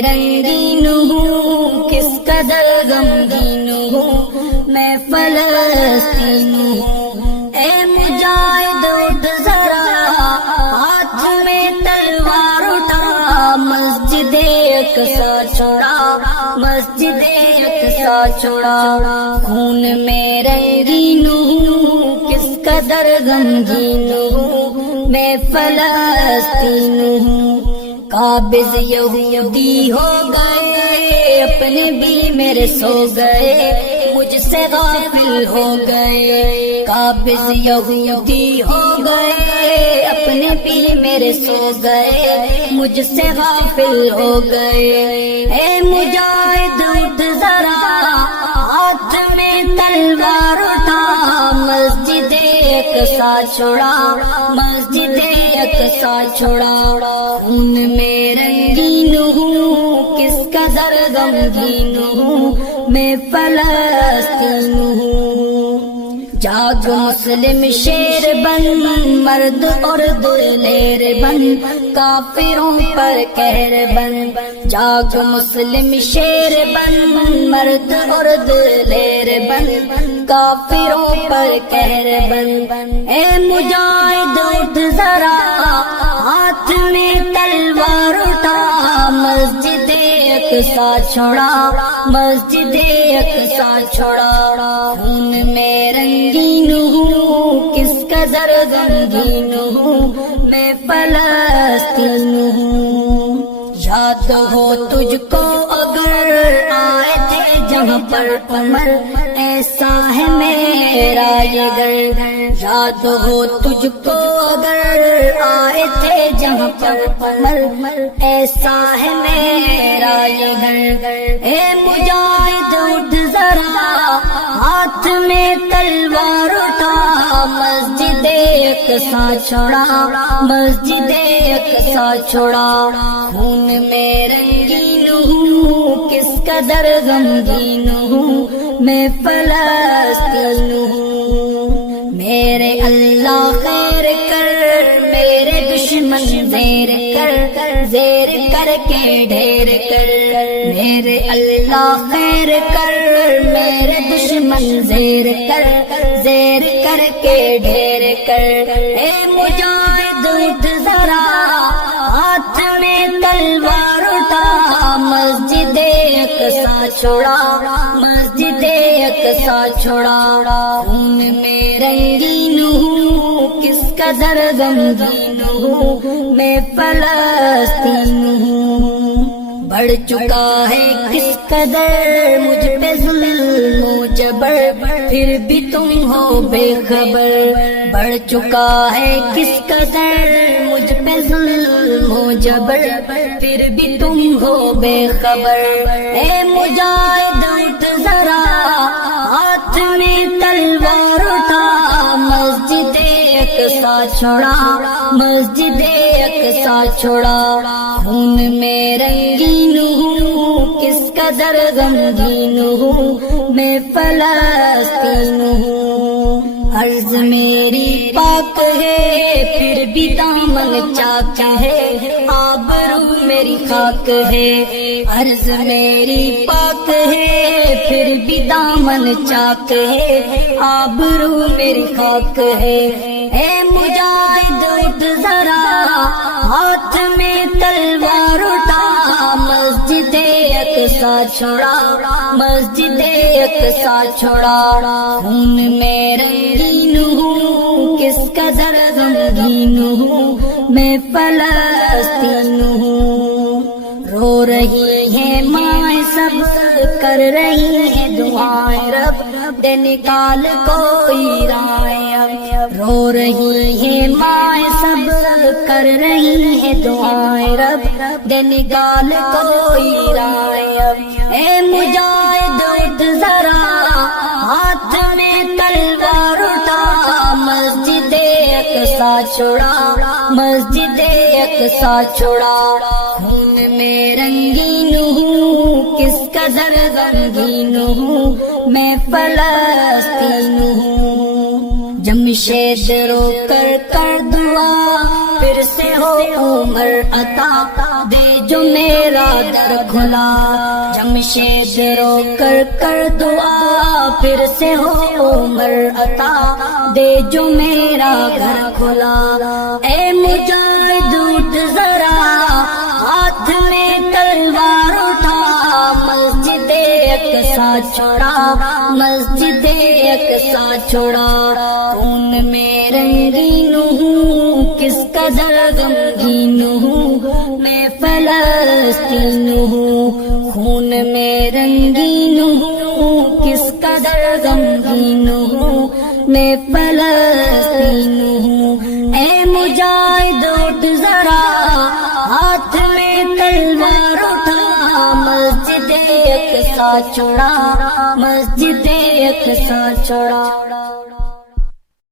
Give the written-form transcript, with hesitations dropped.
رنگین ہوں، کس قدر غمگین ہوں، میں فلسطین ہوں۔ اے مجاہد اٹھ ذرا، ہاتھ میں تلوار اٹھا، مسجد اقصی چھوڑا، مسجد اقصی چھوڑا۔ خون میں رنگین ہوں، کس قدر غمگین ہوں، میں فلسطین ہوں۔ قابض یہودی ہو گئے، اپنے بھی میرے سو گئے، مجھ سے غافل ہو گئے۔ قابض یہودی ہو گئے، اپنے بھی میرے سو گئے، مجھ سے غافل ہو گئے۔ اے مجاہد اٹھ ذرا، ہاتھ میں تلوار اٹھا، مسجد اقصی چھوڑا، مسجد اقصی چھوڑا۔ خون میں رنگین ہوں، کس قدر غمگین ہوں، میں فلسطین ہوں۔ جاگ مسلم شیر بن، مرد اور دلیر بن، کافروں پر قہر بن۔ جاگ مسلم شیر بن، مرد اور دلیر بن، کافروں پر قہر بن۔ اے مجاہد اٹھ ذرا، ہاتھ میں تلوار اٹھا، مسجد اقصی چھوڑا، مسجد اقصی چھوڑا۔ خون میں رنگین ہوں، کس قدر غمگین ہوں، میں فلسطین ہوں۔ یاد ہو تجھ کو اگر آئے تھے جہاں پر عمر، ایسا ہے میرا یہ گھر۔ یاد ہو تجھ کو اگر آئے تھے جہاں پر عمر، ایسا ہے میرا یہ گھر۔ اے مجاہد اٹھ ذرا، ہاتھ میں تلوار اٹھا، مسجد اقصی چھوڑا، مسجد اقصی چھوڑا۔ خون میں رنگین ہوں، کس قدر غمگین ہوں، میں فلسطین ہوں۔ میرے اللہ خیر کر، میرے دشمن زیر کر، زیر کر کے ڈھیر کر۔ میرے اللہ خیر کر، میرے دشمن زیر کر، زیر کر کے ڈھیر کر۔ اے مجاہد اٹھ ذرا، ہاتھ میں تلوار اٹھا، مسجد اقصی چھوڑا، مسجد اقصی چھوڑا۔ خون میں رنگین ہوں، کس قدر غمگین ہوں، میں فلسطین ہوں۔ بڑھ چکا ہے کس قدر مجھ پہ ظلم و جبر، پھر بھی تم ہو بے خبر۔ بڑھ چکا ہے کس قدر مجھ پہ ظلم و جبر، پھر بھی تم ہو بے خبر۔ اے مجاہد اٹھ ذرا، ہاتھ میں تلوار اٹھا، مسجد اقصی چھوڑا، مسجد اقصی چھوڑا۔ خون میں رنگین ہوں، کس قدر غمگین ہوں، میں فلسطین ہوں۔ عرض میری پاک ہے، پھر بھی دامن چاک ہے، آبرو میری خاک ہے۔ عرض میری پاک ہے، پھر بھی دامن چاک ہے، آبرو میری خاک ہے۔ اے مجاہد اٹھ ذرا، ہاتھ میں تلوار اٹھا، مسجد اقصی چھوڑا، مسجد اقصی چھوڑا۔ خون میں رنگین ہوں، کس قدر غمگین ہوں، میں فلسطین ہوں۔ رو رہی ہے مائیں سب، کر رہی ہے دعائیں رب، دے نکال کوئی رائے اب۔ رو رہی ہے مائیں سب، کر رہی ہے دعائیں رب، دے نکال کوئی رائے اب۔ اے مجاہد اٹھ ذرا، ہاتھ میں تلوار اٹھا، مسجد اقصی چھوڑا، مسجد اقصی چھوڑا۔ خون میں رنگین ہوں، کس قدر غمگین ہوں، میں فلسطین ہوں۔ جمشید رو کر دعا، پھر سے ہو عمر عطا، دے جو میرا در کھلا، جمشید رو کر کر دعا پھر سے ہو عمر عطا، دے جو میرا گھر کھلا۔ اے مجاہد اٹھ ذرا، ہاتھ میں تلوار اٹھا، مسجد اقصی چھوڑا، مسجد اقصی چھوڑا۔ خون میں رنگین ہوں، کس قدر غمگین ہوں، میں فلسطین ہوں۔ خون میں رنگین ہوں، کس قدر غمگین ہوں، میں فلسطین ہوں۔ اے مجاہد اٹھ ذرا، ہاتھ میں تلوار اٹھا، مسجد اقصی چھوڑا، مسجد اقصی چھوڑا۔